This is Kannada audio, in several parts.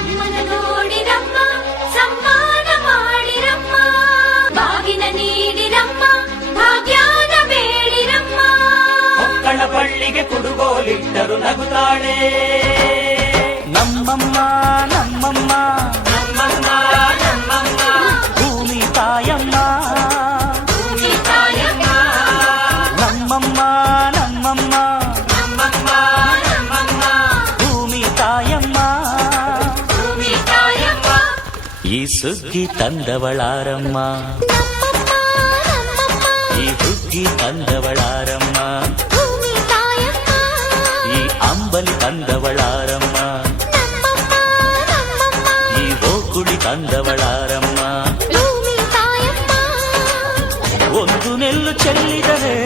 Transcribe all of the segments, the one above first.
ಅಮ್ಮನ ನೋಡಿರಮ್ಮ ಸಮ್ಮಾನ ಮಾಡಿರಮ್ಮ ಬಾಗಿನ ನೀಡಿರಮ್ಮ ಭಾಗ್ಯಾನ ಬೇಡಿರಮ್ಮ ಮಕ್ಕಳ ಬಳ್ಳಿಗೆ ಕುಡುಗೋಲಿಟ್ಟರು ನಗುತ್ತಾಳೆ ನಮ್ಮಮ್ಮ ನಮ್ಮಮ್ಮ ನಮ್ಮಮ್ಮ ನಮ್ಮಮ್ಮ ಭೂಮಿ ತಾಯಮ್ಮ ಭೂಮಿ ತಾಯಮ್ಮ ನಮ್ಮಮ್ಮ ನಮ್ಮಮ್ಮ ನಮ್ಮಮ್ಮ ನಮ್ಮಮ್ಮ ಭೂಮಿ ತಾಯಮ್ಮ ಭೂಮಿ ತಾಯಮ್ಮ ಈ ಸುಗ್ಗಿ ತಂದವಳಾರಮ್ಮ ಈ ಹುಗ್ಗಿ ತಂದವಳಾರಮ್ಮ ಭೂಮಿ ತಾಯಮ್ಮ ಈ ಅಂಬಲಿ ತಂದವಳಾರಮ್ಮ ಈ ಓಕುಳಿ ತಂದವಳಾರಮ್ಮ ಭೂಮಿ ತಾಯಮ್ಮ ಒಂದು ನೆಲ್ಲು ಚೆಲ್ಲಿದರೆ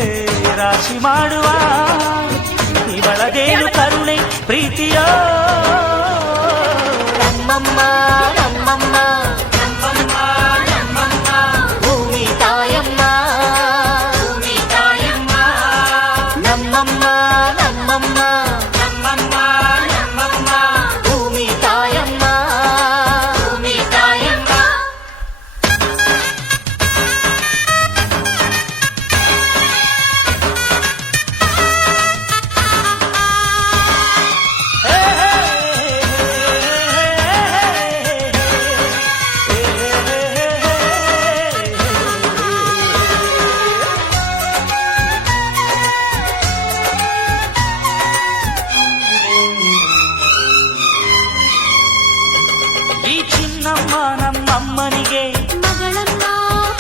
ರಾಶಿ ಮಾಡುವ ಇವಳದೇನು ಕರುಣೆ ಪ್ರೀತಿಯ ನಮ್ಮಮ್ಮ ನಮ್ಮಮ್ಮ ನಮ್ಮಮ್ಮ ನಮ್ಮಮ್ಮ ಭೂಮಿ ತಾಯಮ್ಮ ಭೂಮಿ ತಾಯಮ್ಮ ನಮ್ಮಮ್ಮ ನಮ್ಮಮ್ಮ ನಮ್ಮಮ್ಮ ನಮ್ಮಮ್ಮ ಭೂಮಿ ತಾಯಮ್ಮ ಭೂಮಿ ತಾಯಮ್ಮ ಈ ಚಿನ್ನಮ್ಮ ನಮ್ಮಮ್ಮನಿಗೆ ಮಗಳಮ್ಮ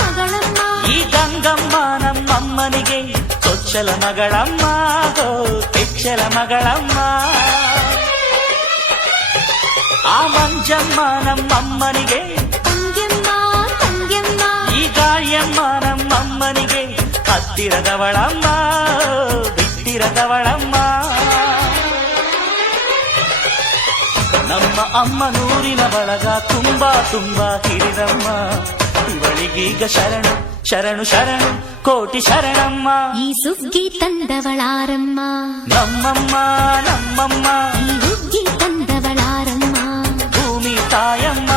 ಮಗಳಮ್ಮ ಈ ಗಂಗಮ್ಮ ನಮ್ಮಮ್ಮನಿಗೆ ಚೊಚ್ಚಲ ಮಗಳಮ್ಮ ಹೋ ಕೆಚ್ಚಲ ಮಗಳಮ್ಮ ಆ ಮಂಜಮ್ಮ ನಮ್ಮಮ್ಮನಿಗೆ ತಂಗ್ಯಮ್ಮ ತಂಗ್ಯಮ್ಮ ಈ ಗಾಳಿಯಮ್ಮ ನಮ್ಮಮ್ಮನಿಗೆ ಹತ್ತಿರದವಳಮ್ಮ ಬಿಟ್ಟಿರದವಳಮ್ಮ ನಮ್ಮ ಅಮ್ಮ ನೂರಿನ ಬಳಗ ತುಂಬಾ ತುಂಬಾ ಹಿರಿದಮ್ಮ ಇವಳಿಗೀಗ ಶರಣು ಶರಣು ಶರಣು ಕೋಟಿ ಶರಣಮ್ಮ ಈ ಸುಗ್ಗಿ ತಂದವಳಾರಮ್ಮ ನಮ್ಮಮ್ಮ ನಮ್ಮಮ್ಮ ಈ ಹುಗ್ಗಿ ತಂದವಳಾರಮ್ಮ ಭೂಮಿ ತಾಯಮ್ಮ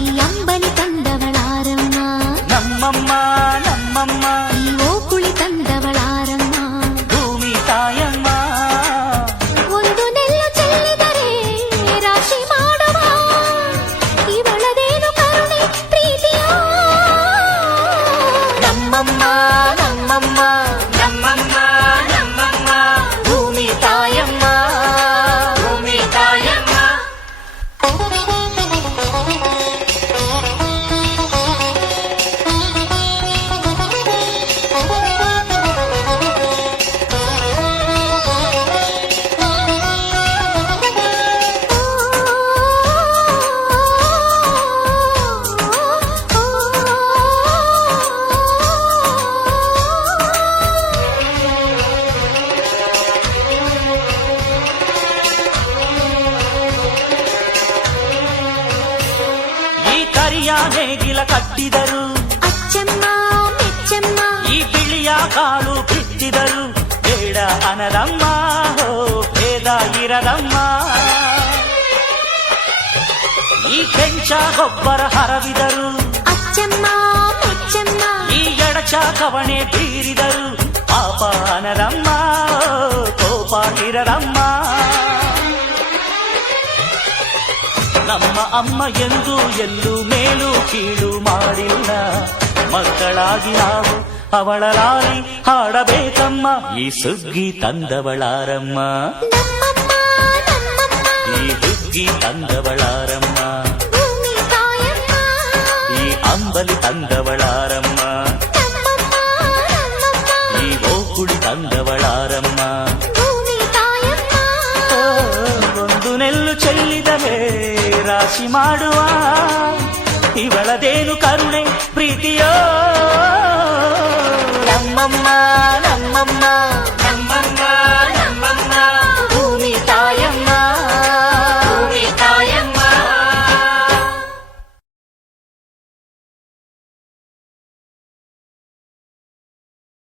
ಈ ಅಂಬಲಿ ತಂದವಳಾರಮ್ಮ ನಮ್ಮಮ್ಮ ನಮ್ಮಮ್ಮ ಈ ಓಕುಳಿ ತಂದವಳಾರಮ್ಮ ಭೂಮಿ ತಾಯಮ್ಮ ಒಂದು ನೆಲ್ಲು ಚೆಲ್ಲಿದರೆ ರಾಶಿ ಮಾಡುವ ಇವಳದೇನು ಕರುಣೆ ಪ್ರೀತಿಯ ನಮ್ಮಮ್ಮ ನಮ್ಮಮ್ಮ ನಮ್ಮಮ್ಮ ನಮ್ಮಮ್ಮ ಭೂಮಿ ತಾಯಮ್ಮ ಭೂಮಿ ತಾಯಮ್ಮ ಈ ಕರಿಯ ನೇಗಿಲ ಕಟ್ಟಿದರು ಅಚ್ಚಮ್ಮ ಮೆಚ್ಚಮ್ಮ ಈ ಬಿಳಿಯ ಕಾಳು ಬಿತ್ತಿದರು ಬೇಡ ಅನದಮ್ಮ ಹೋ ಭೇದ ಇರದಮ್ಮ ಈ ಕೆಂಚ ಗೊಬ್ಬರ ಹರವಿದರು ಅಚ್ಚಮ್ಮ ಮೆಚ್ಚಮ್ಮ ಈ ಎಡಚ ಕವಣೆ ಬೀರಿದರು ಪಾಪ ಅನದಮ್ಮ ಕೋಪ ಇರದಮ್ಮ ನಮ್ಮ ಅಮ್ಮ ಎಂದು ಎಲ್ಲೂ ಮೇಲು ಕೀಳು ಮಾಡಿಲ್ಲ ಮಕ್ಕಳಾಗಿ ನಾವು ಅವಳ ಲಾಲಿ ಹಾಡಬೇಕಮ್ಮ ಈ ಸುಗ್ಗಿ ತಂದವಳಾರಮ್ಮ ನಮ್ಮಮ್ಮ ನಮ್ಮಮ್ಮ ಈ ಹುಗ್ಗಿ ತಂದವಳಾರಮ್ಮ ಭೂಮಿ ತಾಯಮ್ಮ ಈ ಅಂಬಲಿ ತಂದವಳಾರಮ್ಮ ನಮ್ಮಮ್ಮ ನಮ್ಮಮ್ಮ ಈ ಓಕುಳಿ ತಂದವಳಾರಮ್ಮ ಭೂಮಿ ತಾಯಮ್ಮ ಓ, ಒಂದು ನೆಲ್ಲು ಚೆಲ್ಲಿದರೆ ರಾಶಿ ಮಾಡುವ ಇವಳದೇನು ಕರುಣೆ ಪ್ರೀತಿಯೋ ನಮ್ಮಮ್ಮ ನಮ್ಮಮ್ಮ